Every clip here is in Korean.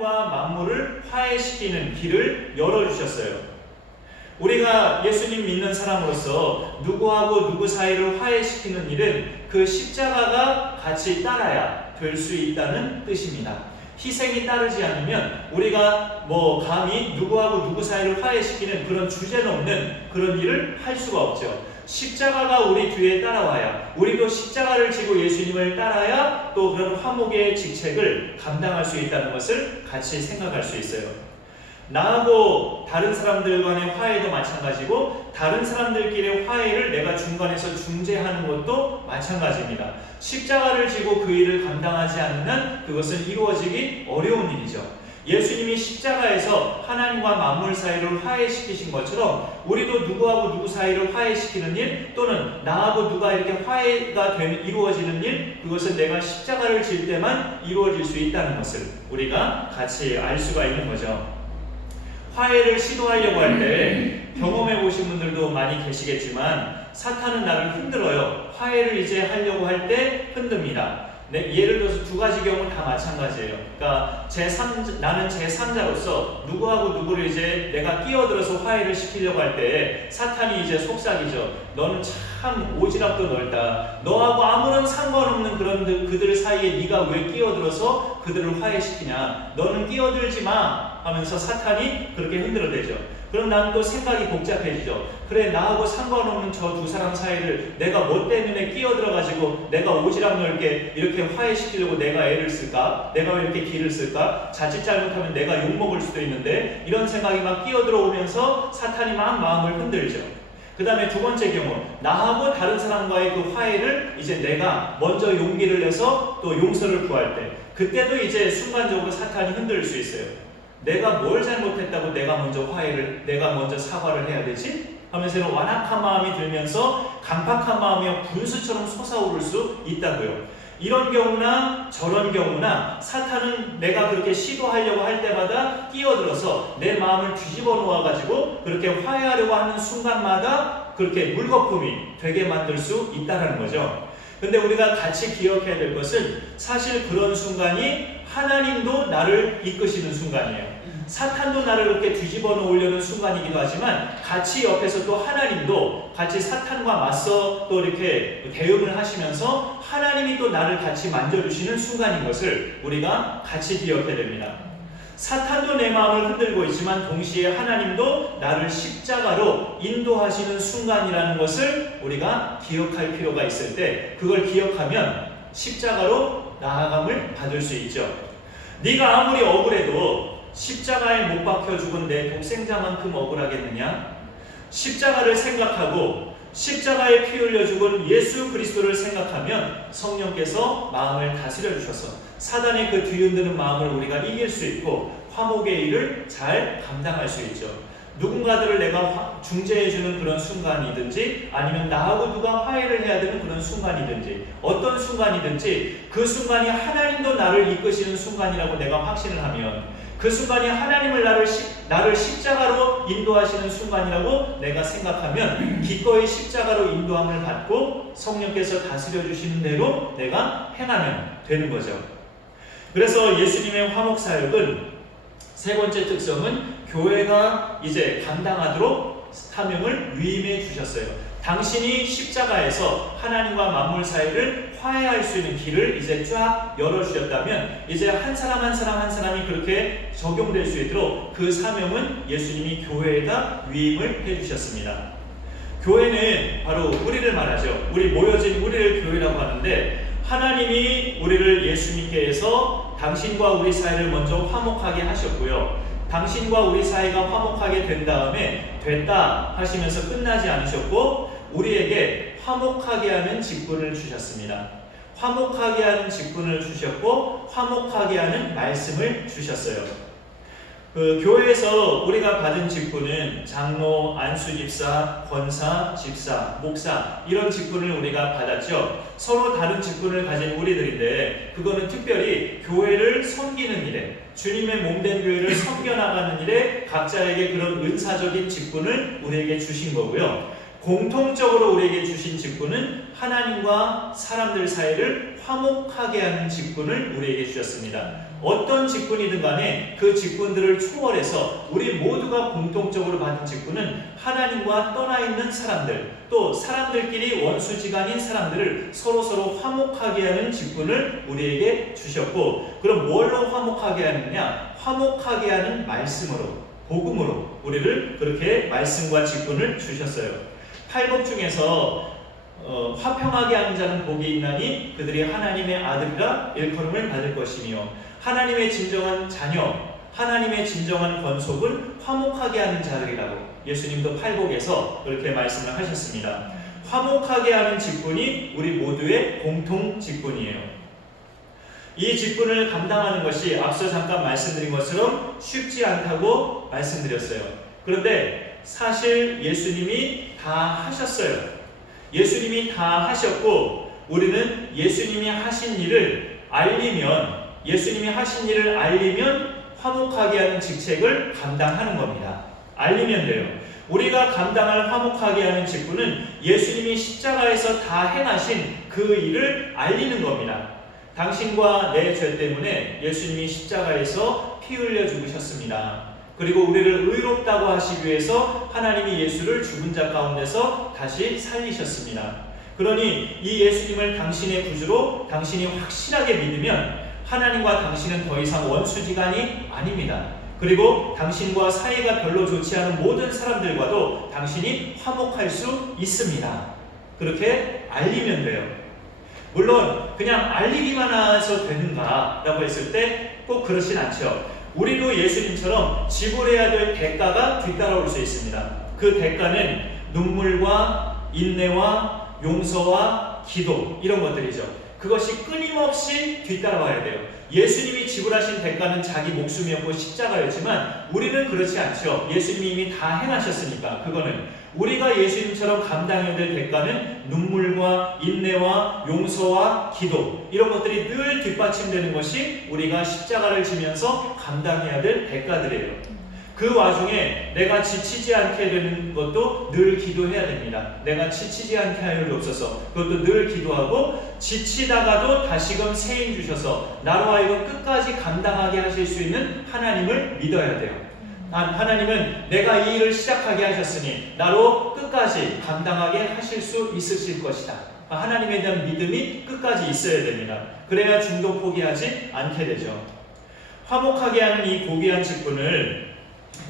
하나님과 만물을 화해시키는 길을 열어주셨어요. 우리가 예수님 믿는 사람으로서 누구하고 누구 사이를 화해시키는 일은 그 십자가가 같이 따라야 될 수 있다는 뜻입니다. 희생이 따르지 않으면 우리가 감히 누구하고 누구 사이를 화해시키는 그런 주제 넘는 그런 일을 할 수가 없죠. 십자가가 우리 뒤에 따라와야, 우리도 십자가를 지고 예수님을 따라야 또 그런 화목의 직책을 감당할 수 있다는 것을 같이 생각할 수 있어요. 나하고 다른 사람들 간의 화해도 마찬가지고, 다른 사람들끼리의 화해를 내가 중간에서 중재하는 것도 마찬가지입니다. 십자가를 지고 그 일을 감당하지 않는 한 그것은 이루어지기 어려운 일이죠. 예수님이 십자가에서 하나님과 만물 사이를 화해시키신 것처럼 우리도 누구하고 누구 사이를 화해시키는 일, 또는 나하고 누가 이렇게 화해가 이루어지는 일, 그것은 내가 십자가를 질 때만 이루어질 수 있다는 것을 우리가 같이 알 수가 있는 거죠. 화해를 시도하려고 할 때 경험해 보신 분들도 많이 계시겠지만 사탄은 나를 흔들어요. 화해를 이제 하려고 할 때 흔듭니다. 네, 예를 들어서 두 가지 경우는 다 마찬가지예요. 그러니까 나는 제3자로서 누구하고 누구를 이제 내가 끼어들어서 화해를 시키려고 할 때 사탄이 이제 속삭이죠. 너는 참 오지랖도 넓다. 너하고 아무런 상관없는 그런 그들 사이에 네가 왜 끼어들어서 그들을 화해시키냐. 너는 끼어들지 마 하면서 사탄이 그렇게 흔들어대죠. 그럼 나는 또 생각이 복잡해지죠. 그래, 나하고 상관없는 저 두 사람 사이를 내가 뭐 때문에 끼어들어가지고 내가 오지랖 넓게 이렇게 화해시키려고 내가 애를 쓸까? 내가 왜 이렇게 길을 쓸까? 자칫 잘못하면 내가 욕먹을 수도 있는데, 이런 생각이 막 끼어들어오면서 사탄이 막 마음을 흔들죠. 그 다음에 두 번째 경우, 나하고 다른 사람과의 그 화해를 이제 내가 먼저 용기를 내서 또 용서를 구할 때, 그때도 이제 순간적으로 사탄이 흔들릴 수 있어요. 내가 뭘 잘못했다고 내가 먼저 사과를 해야 되지? 하면서 완악한 마음이 들면서 강팍한 마음이 분수처럼 솟아오를 수 있다고요. 이런 경우나 저런 경우나 사탄은 내가 그렇게 시도하려고 할 때마다 끼어들어서 내 마음을 뒤집어 놓아가지고 그렇게 화해하려고 하는 순간마다 그렇게 물거품이 되게 만들 수 있다는 거죠. 근데 우리가 같이 기억해야 될 것은, 사실 그런 순간이 하나님도 나를 이끄시는 순간이에요. 사탄도 나를 그렇게 뒤집어 놓으려는 순간이기도 하지만, 같이 옆에서 또 하나님도 같이 사탄과 맞서 또 이렇게 대응을 하시면서 하나님이 또 나를 같이 만져주시는 순간인 것을 우리가 같이 기억해야 됩니다. 사탄도 내 마음을 흔들고 있지만 동시에 하나님도 나를 십자가로 인도하시는 순간이라는 것을 우리가 기억할 필요가 있을 때, 그걸 기억하면 십자가로 나아감을 받을 수 있죠. 네가 아무리 억울해도 십자가에 못 박혀 죽은 내 독생자만큼 억울하겠느냐? 십자가를 생각하고 십자가에 피 흘려 죽은 예수 그리스도를 생각하면 성령께서 마음을 다스려 주셔서 사단의 그 뒤흔드는 마음을 우리가 이길 수 있고 화목의 일을 잘 감당할 수 있죠. 누군가들을 내가 중재해주는 그런 순간이든지, 아니면 나하고 누가 화해를 해야 되는 그런 순간이든지, 어떤 순간이든지 그 순간이 하나님도 나를 이끄시는 순간이라고 내가 확신을 하면, 그 순간이 하나님을 나를 십자가로 인도하시는 순간이라고 내가 생각하면 기꺼이 십자가로 인도함을 받고 성령께서 다스려 주시는 대로 내가 행하면 되는 거죠. 그래서 예수님의 화목사역은 세 번째 특성은 교회가 이제 감당하도록 사명을 위임해 주셨어요. 당신이 십자가에서 하나님과 만물 사이를 화해할 수 있는 길을 이제 쫙 열어주셨다면, 이제 한 사람 한 사람이 그렇게 적용될 수 있도록 그 사명은 예수님이 교회에다 위임을 해주셨습니다. 교회는 바로 우리를 말하죠. 우리 모여진 우리를 교회라고 하는데, 하나님이 우리를 예수님께 해서 당신과 우리 사이를 먼저 화목하게 하셨고요. 당신과 우리 사이가 화목하게 된 다음에 됐다 하시면서 끝나지 않으셨고, 우리에게 화목하게 하는 직분을 주셨습니다. 화목하게 하는 직분을 주셨고 화목하게 하는 말씀을 주셨어요. 그 교회에서 우리가 받은 직분은 장로, 안수집사, 권사, 집사, 목사, 이런 직분을 우리가 받았죠. 서로 다른 직분을 가진 우리들인데, 그거는 특별히 교회를 섬기는 일에, 주님의 몸된 교회를 섬겨나가는 일에 각자에게 그런 은사적인 직분을 우리에게 주신 거고요. 공통적으로 우리에게 주신 직분은 하나님과 사람들 사이를 화목하게 하는 직분을 우리에게 주셨습니다. 어떤 직분이든 간에 그 직분들을 초월해서 우리 모두가 공통적으로 받은 직분은 하나님과 떠나 있는 사람들, 또 사람들끼리 원수지간인 사람들을 서로서로 화목하게 하는 직분을 우리에게 주셨고, 그럼 뭘로 화목하게 하느냐? 화목하게 하는 말씀으로, 복음으로 우리를 그렇게 말씀과 직분을 주셨어요. 팔복 중에서 화평하게 하는 자는 복이 있나니 그들이 하나님의 아들이라 일컬음을 받을 것이며, 하나님의 진정한 자녀, 하나님의 진정한 권속은 화목하게 하는 자들이라고 예수님도 팔복에서 그렇게 말씀을 하셨습니다. 화목하게 하는 직분이 우리 모두의 공통 직분이에요. 이 직분을 감당하는 것이 앞서 잠깐 말씀드린 것처럼 쉽지 않다고 말씀드렸어요. 그런데 사실 예수님이 다 하셨어요. 예수님이 다 하셨고, 우리는 예수님이 하신 일을 알리면, 화목하게 하는 직책을 감당하는 겁니다. 알리면 돼요. 우리가 감당할 화목하게 하는 직분은 예수님이 십자가에서 다 행하신 그 일을 알리는 겁니다. 당신과 내 죄 때문에 예수님이 십자가에서 피 흘려 죽으셨습니다. 그리고 우리를 의롭다고 하시기 위해서 하나님이 예수를 죽은 자 가운데서 다시 살리셨습니다. 그러니 이 예수님을 당신의 구주로 당신이 확실하게 믿으면 하나님과 당신은 더 이상 원수지간이 아닙니다. 그리고 당신과 사이가 별로 좋지 않은 모든 사람들과도 당신이 화목할 수 있습니다. 그렇게 알리면 돼요. 물론 그냥 알리기만 해서 되는가 라고 했을 때 꼭 그렇진 않죠. 우리도 예수님처럼 지불해야 될 대가가 뒤따라올 수 있습니다. 그 대가는 눈물과 인내와 용서와 기도, 이런 것들이죠. 그것이 끊임없이 뒤따라와야 돼요. 예수님이 지불하신 대가는 자기 목숨이었고 십자가였지만 우리는 그렇지 않죠. 예수님이 이미 다 행하셨으니까. 그거는 우리가 예수님처럼 감당해야 될 대가는 눈물과 인내와 용서와 기도, 이런 것들이 늘 뒷받침되는 것이 우리가 십자가를 지면서 감당해야 될 대가들이에요. 그 와중에 내가 지치지 않게 되는 것도 늘 기도해야 됩니다. 내가 지치지 않게 하여 주옵소서. 그것도 늘 기도하고, 지치다가도 다시금 새 힘 주셔서 나로 하여금 끝까지 감당하게 하실 수 있는 하나님을 믿어야 돼요. 하나님은 내가 이 일을 시작하게 하셨으니 나로 끝까지 감당하게 하실 수 있으실 것이다. 하나님에 대한 믿음이 끝까지 있어야 됩니다. 그래야 중도 포기하지 않게 되죠. 화목하게 하는 이 고귀한 직분을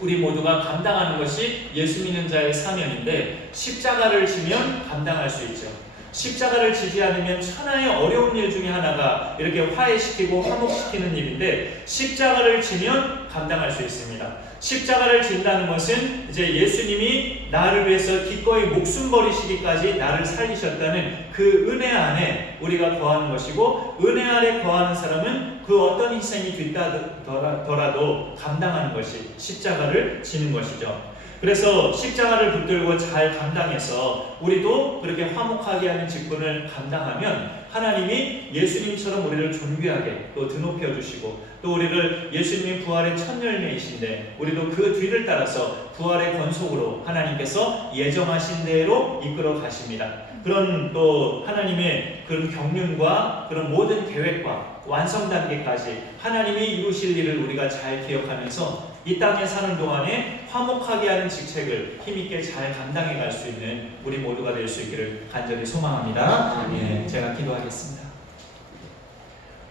우리 모두가 감당하는 것이 예수 믿는 자의 사명인데, 십자가를 지면 감당할 수 있죠. 십자가를 지지 않으면 천하의 어려운 일 중에 하나가 이렇게 화해시키고 화목시키는 일인데, 십자가를 지면 감당할 수 있습니다. 십자가를 진다는 것은 이제 예수님이 나를 위해서 기꺼이 목숨 버리시기까지 나를 살리셨다는 그 은혜 안에 우리가 거하는 것이고, 은혜 아래 거하는 사람은 그 어떤 희생이 뒤따르더라도 감당하는 것이 십자가를 지는 것이죠. 그래서 십자가를 붙들고 잘 감당해서 우리도 그렇게 화목하게 하는 직분을 감당하면 하나님이 예수님처럼 우리를 존귀하게 또 드높여 주시고, 또 우리를 예수님이 부활의 첫 열매이신데 우리도 그 뒤를 따라서 부활의 권속으로 하나님께서 예정하신 대로 이끌어 가십니다. 그런 또 하나님의 그런 경륜과 그런 모든 계획과 완성 단계까지 하나님이 이루실 일을 우리가 잘 기억하면서 이 땅에 사는 동안에 화목하게 하는 직책을 힘있게 잘 감당해 갈 수 있는 우리 모두가 될 수 있기를 간절히 소망합니다. 제가 기도하겠습니다.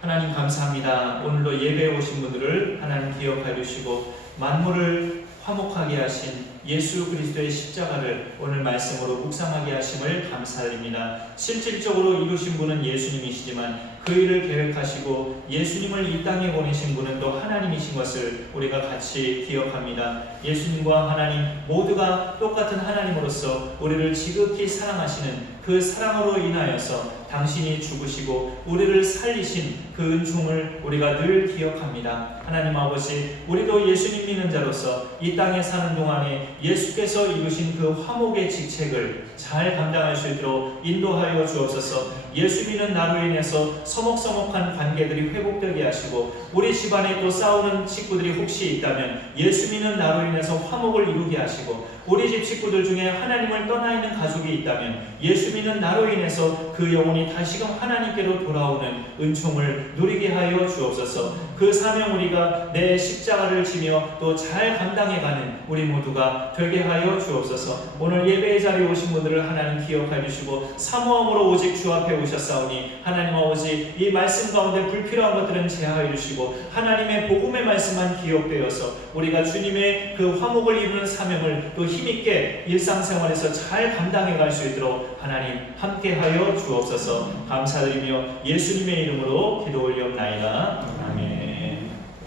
하나님 감사합니다. 오늘도 예배에 오신 분들을 하나님 기억해 주시고, 만물을 화목하게 하신 예수 그리스도의 십자가를 오늘 말씀으로 묵상하게 하심을 감사드립니다. 실질적으로 이루신 분은 예수님이시지만 그 일을 계획하시고 예수님을 이 땅에 보내신 분은 또 하나님이신 것을 우리가 같이 기억합니다. 예수님과 하나님 모두가 똑같은 하나님으로서 우리를 지극히 사랑하시는 그 사랑으로 인하여서 당신이 죽으시고 우리를 살리신 그 은총을 우리가 늘 기억합니다. 하나님 아버지, 우리도 예수님 믿는 자로서 이 땅에 사는 동안에 예수께서 이루신 그 화목의 직책을 잘 감당할 수 있도록 인도하여 주옵소서. 예수 믿는 나로 인해서 서먹서먹한 관계들이 회복되게 하시고, 우리 집안에 또 싸우는 식구들이 혹시 있다면 예수 믿는 나로 인해서 화목을 이루게 하시고, 우리 집 식구들 중에 하나님을 떠나 있는 가족이 있다면 예수 믿는 나로 인해서 그 영혼이 다시금 하나님께로 돌아오는 은총을 누리게 하여 주옵소서. 그 사명 우리가 내 십자가를 지며 또 잘 감당해가는 우리 모두가 되게 하여 주옵소서. 오늘 예배의 자리에 오신 분들을 하나님 기억하여 주시고 사모함으로 오직 주 앞에 오셨사오니 하나님 아버지 이 말씀 가운데 불필요한 것들은 제하여 주시고 하나님의 복음의 말씀만 기억되어서 우리가 주님의 그 화목을 이루는 사명을 또 힘있게 일상생활에서 잘 감당해 갈 수 있도록 하나님 함께하여 주옵소서. 감사드리며 예수님의 이름으로 기도 올리옵나이다. 아멘.